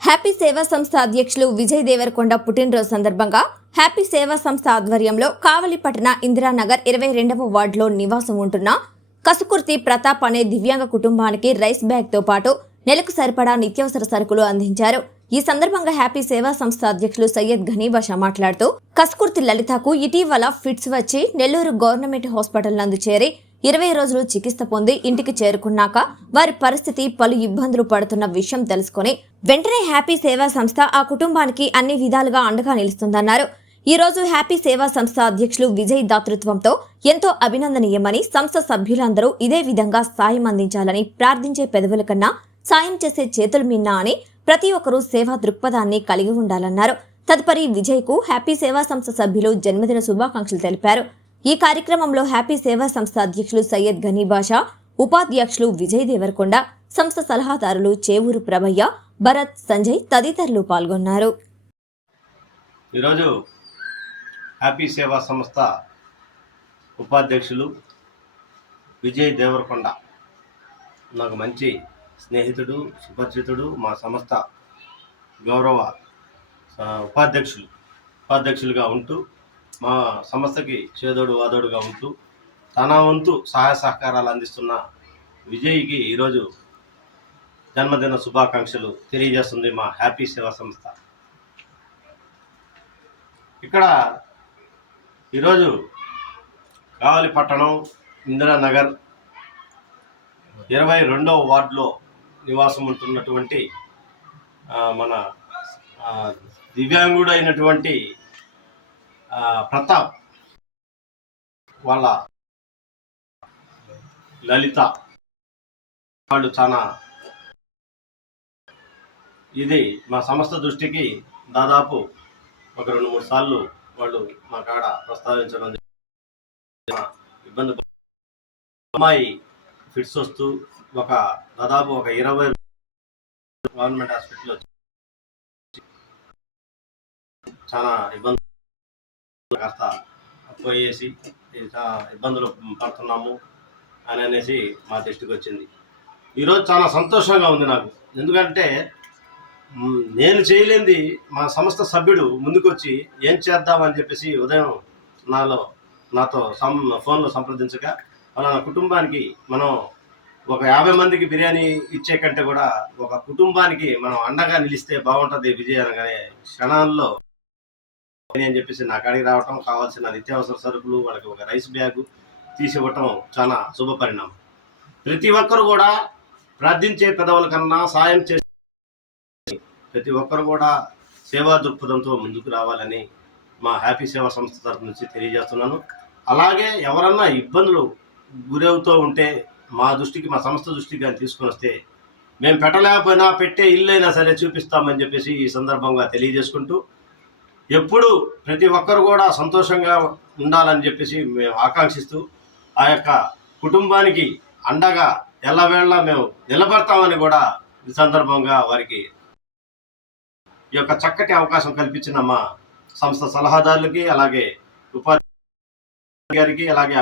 Happy సేవా సంస్థ అధ్యక్షులు విజయ్ దేవరకొండ పుట్టినరోజు సందర్భంగా హ్యాపీ సేవా సంస్థ ఆధ్వర్యంలో కావలిపట్టణ ఇందిరానగర్ ఇరవై రెండవ వార్డులో నివాసం ఉంటున్న కసుకుర్తి ప్రతాప్ అనే దివ్యాంగ కుటుంబానికి రైస్ బ్యాగ్తో పాటు నెలకు సరిపడా నిత్యావసర సరుకులు అందించారు. ఈ సందర్భంగా హ్యాపీ సేవా సంస్థ అధ్యక్షులు సయ్యద్ ఘనీబాషా మాట్లాడుతూ కసుకుర్తి లలితకు ఇటీవల ఫిట్స్ వచ్చి నెల్లూరు గవర్నమెంట్ హాస్పిటల్ నందు చేరి ఇరవై రోజులు చికిత్స పొంది ఇంటికి చేరుకున్నాక వారి పరిస్థితి పలు ఇబ్బందులు పడుతున్న విషయం తెలుసుకుని వెంటనే హ్యాపీ సేవా సంస్థ ఆ కుటుంబానికి అన్ని విధాలుగా అండగా నిలుస్తుందన్నారు. ఈ రోజు హ్యాపీ సేవా సంస్థ అధ్యక్షులు విజయ్ దాతృత్వంతో ఎంతో అభినందనీయమని సంస్థ సభ్యులందరూ ఇదే విధంగా సాయం అందించాలని ప్రార్థించే పెదవుల కన్నా సాయం చేసే చేతులు మిన్నా అని ప్రతి ఒక్కరూ సేవా దృక్పథాన్ని కలిగి ఉండాలన్నారు. తదుపరి విజయ్కు హ్యాపీ సేవా సంస్థ సభ్యులు జన్మదిన శుభాకాంక్షలు తెలిపారు. ఈ కార్యక్రమంలో హ్యాపీ సేవా సంస్థ అధ్యక్షులు సయ్యద్ ఘనీ బాషా ఉపాధ్యక్షులు విజయ్ దేవరకొండ సంస్థ సలహాదారులు చేవూరు ప్రభయ్య భరత్ సంజయ్ తదితరులు పాల్గొన్నారు. ఈరోజు హ్యాపీ సేవా సంస్థ ఉపాధ్యక్షులు విజయ్ దేవరకొండ నాకు మంచి స్నేహితుడు సుపరిచితుడు మా సంస్థ గౌరవ ఉపాధ్యక్షులు ఉపాధ్యక్షులుగా ఉంటూ మా సంస్థకి చేదోడు వాదోడుగా ఉంటూ తన వంతు సహాయ సహకారాలు అందిస్తున్న విజయ్కి ఈరోజు జన్మదిన శుభాకాంక్షలు తెలియజేస్తుంది మా హ్యాపీ సేవా సంస్థ. ఇక్కడ ఈరోజు కావలి పట్టణం ఇందిరానగర్ ఇరవై రెండవ వార్డులో నివాసం ఉంటున్నటువంటి మన దివ్యాంగుడైనటువంటి దివ్యాంగుడు అయినటువంటి ప్రతాప్ వాళ్ళ లలిత వాళ్ళు చాలా ఇది మా సంస్థ దృష్టికి దాదాపు ఒక రెండు మూడు సార్లు వాళ్ళు మా కాడ ప్రస్తావించడం ఇబ్బంది అమ్మాయి ఫిట్స్ వస్తూ ఒక దాదాపు ఒక ఇరవై గవర్నమెంట్ హాస్పిటల్ చాలా ఇబ్బంది కాస్త పోయేసి ఇబ్బందులు పడుతున్నాము అని అనేసి మా దృష్టికి వచ్చింది. ఈరోజు చాలా సంతోషంగా ఉంది నాకు. ఎందుకంటే నేను చేయలేంది మా సంస్థ సభ్యుడు ముందుకొచ్చి ఏం చేద్దామని చెప్పేసి ఉదయం నాలో నాతో సం ఫోన్లో సంప్రదించగా అలా నా కుటుంబానికి మనం ఒక యాభై మందికి బిర్యానీ ఇచ్చే కంటే కూడా ఒక కుటుంబానికి మనం అండగా నిలిస్తే బాగుంటుంది విజయ్ అనగానే క్షణాల్లో. అని చెప్పేసి నా కాడికి రావటం కావాల్సిన నిత్యావసర సరుకులు వాళ్ళకి ఒక రైస్ బ్యాగ్ తీసివ్వటం చాలా శుభ పరిణామం. ప్రతి ఒక్కరు కూడా ప్రార్థించే పెదవుల కన్నా సాయం చేసే ప్రతి ఒక్కరు కూడా సేవా దృక్పథంతో ముందుకు రావాలని మా హ్యాపీ సేవా సంస్థ తరపు నుంచి తెలియజేస్తున్నాను. అలాగే ఎవరన్నా ఇబ్బందులు గురవుతూ ఉంటే మా దృష్టికి మా సంస్థ దృష్టికి కానీ తీసుకొని వస్తే మేము పెట్టలేకపోయినా పెట్టే ఇల్లు అయినా సరే చూపిస్తామని చెప్పేసి ఈ సందర్భంగా తెలియజేసుకుంటూ ఎప్పుడు ప్రతి ఒక్కరు కూడా సంతోషంగా ఉండాలని చెప్పేసి మేము ఆకాంక్షిస్తూ ఆ యొక్క కుటుంబానికి అండగా ఎల్లవేళ మేము నిలబడతామని కూడా ఈ సందర్భంగా వారికి ఈ యొక్క చక్కటి అవకాశం కల్పించిన మా సంస్థ సలహాదారులకి అలాగే ఉపాధి గారికి అలాగే